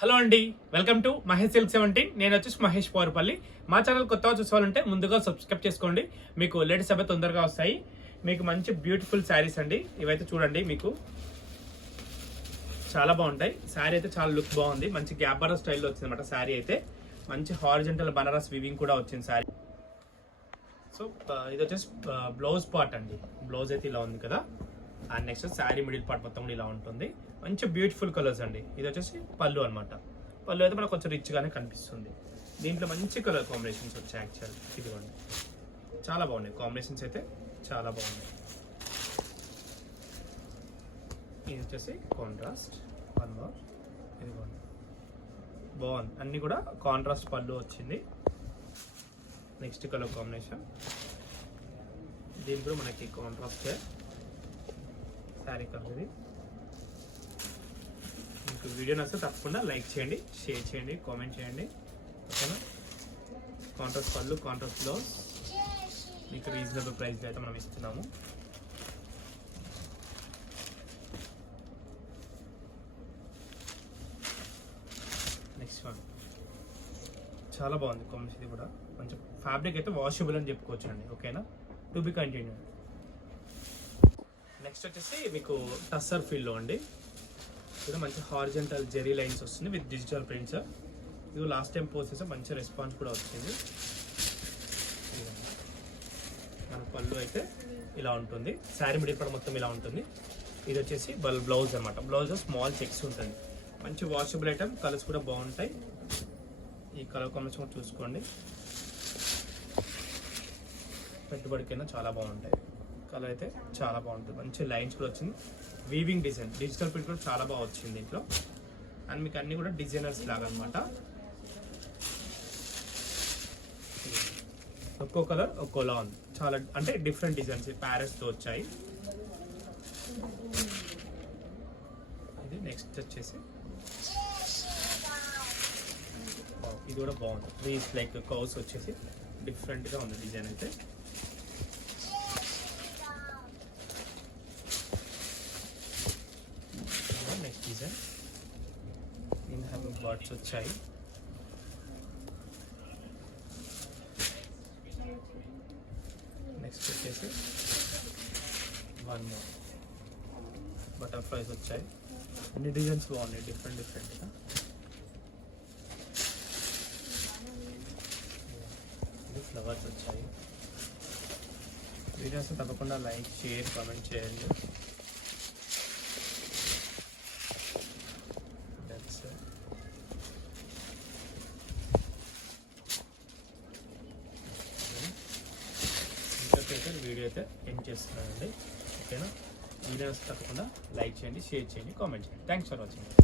Hello అండి, welcome to Mahesh silk 17. నేను వచ్చేసి మహేష్ పౌరపల్లి. మా ఛానల్ కొత్తగా చూసుకోవాలంటే ముందుగా సబ్స్క్రైబ్ చేసుకోండి. మీకు లేటెస్ట్ అవి తొందరగా వస్తాయి. మీకు మంచి బ్యూటిఫుల్ శారీస్ అండి. ఇవైతే చూడండి, మీకు చాలా బాగుంటాయి. శారీ అయితే చాలా లుక్ బాగుంది. మంచి గ్యాబరా స్టైల్లో వచ్చింది అనమాట. శారీ అయితే మంచి హారిజెంటల్ బనారస్ వివింగ్ కూడా వచ్చింది శారీ. సో ఇది వచ్చేసి బ్లౌజ్ పార్ట్ అండి. బ్లౌజ్ అయితే ఇలా ఉంది కదా. And next sari middle part మొత్తం కూడా ఇలా ఉంటుంది. మంచి బ్యూటిఫుల్ కలర్స్ అండి. ఇది వచ్చేసి పళ్ళు అనమాట. పళ్ళు అయితే మనకు కొంచెం రిచ్గానే కనిపిస్తుంది. దీంట్లో మంచి కలర్ కాంబినేషన్స్ వచ్చాయి. యాక్చువల్ ఇదిగోండి, చాలా బాగున్నాయి కాంబినేషన్స్ అయితే, చాలా బాగున్నాయి. ఇది వచ్చేసి కాంట్రాస్ట్ వన్ మోర్. ఇదిగోండి, బాగుంది. అన్నీ కూడా కాంట్రాస్ట్ పళ్ళు వచ్చింది. నెక్స్ట్ కలర్ కాంబినేషన్, దీని కూడా మనకి కాంట్రాస్ట్ శారీ కలర్. ఇది మీకు వీడియో నచ్చితే తప్పకుండా లైక్ చేయండి, షేర్ చేయండి, కామెంట్ చేయండి. ఓకేనా? కాంట్రాస్ట్ పళ్ళు, కాంట్రాస్ట్ బ్లౌజ్ మీకు రీజనబుల్ ప్రైస్లో అయితే మనం ఇస్తున్నాము. నెక్స్ట్ వన్ చాలా బాగుంది కాంబినేషన్. ఇది కూడా కొంచెం ఫ్యాబ్రిక్ అయితే వాషబుల్ అని చెప్పుకోవచ్చు అండి. ఓకేనా? To be continue. నెక్స్ట్ వచ్చేసి మీకు టస్సర్ ఫీల్డ్లో అండి. ఇది మంచి హారిజెంటల్ జెరీ లైన్స్ వస్తుంది విత్ డిజిటల్ ప్రింట్స్. ఇది లాస్ట్ టైం పోస్ట్ చేస్తే మంచి రెస్పాన్స్ కూడా వచ్చింది. మన పళ్ళు అయితే ఇలా ఉంటుంది. శారీ మిడిల్ పార్ట్ మొత్తం ఇలా ఉంటుంది. ఇది వచ్చేసి బ్లౌజ్ అనమాట. బ్లౌజ్ స్మాల్ చెక్స్ ఉంటుంది. మంచి వాషబుల్ ఐటమ్. కలర్స్ కూడా బాగుంటాయి. ఈ కలర్ కాంబినేషన్ కూడా చూసుకోండి. పెట్టుబడికైనా చాలా బాగుంటాయి. కలర్ అయితే చాలా బాగుంటుంది. మంచి లైన్స్ కూడా వచ్చింది. వీవింగ్ డిజైన్, డిజిటల్ ప్రింట్ కూడా చాలా బాగా వచ్చింది దీంట్లో. అండ్ మీకు అన్ని కూడా డిజైనర్స్ లాగా అనమాట. ఒక్కో కలర్ ఒక్కోలా ఉంది. చాలా అంటే డిఫరెంట్ డిజైన్స్ ప్యారెట్స్తో వచ్చాయి. ఇది నెక్స్ట్ వచ్చేసి ఇది కూడా బాగుంది. ట్రీస్ లైక్ కౌస్ వచ్చేసి డిఫరెంట్గా ఉంది డిజైన్ అయితే. నెక్స్ట్ డిజైన్ దీని బర్డ్స్ వచ్చాయి. నెక్స్ట్ వచ్చేసి వన్ మోర్ బటర్ఫ్లైస్ వచ్చాయి. అన్ని డిజైన్స్ బాగున్నాయి, డిఫరెంట్ డిఫరెంట్గా. ఫ్లవర్స్ వచ్చాయి. వీడియోస్ తప్పకుండా లైక్, షేర్, కామెంట్ చేయండి. వీడియో అయితే ఎండ్ చేస్తున్నానండి. ఓకేనా? వీడియోస్ తప్పకుండా లైక్ చేయండి, షేర్ చేయండి, కామెంట్ చేయండి. Thanks for watching.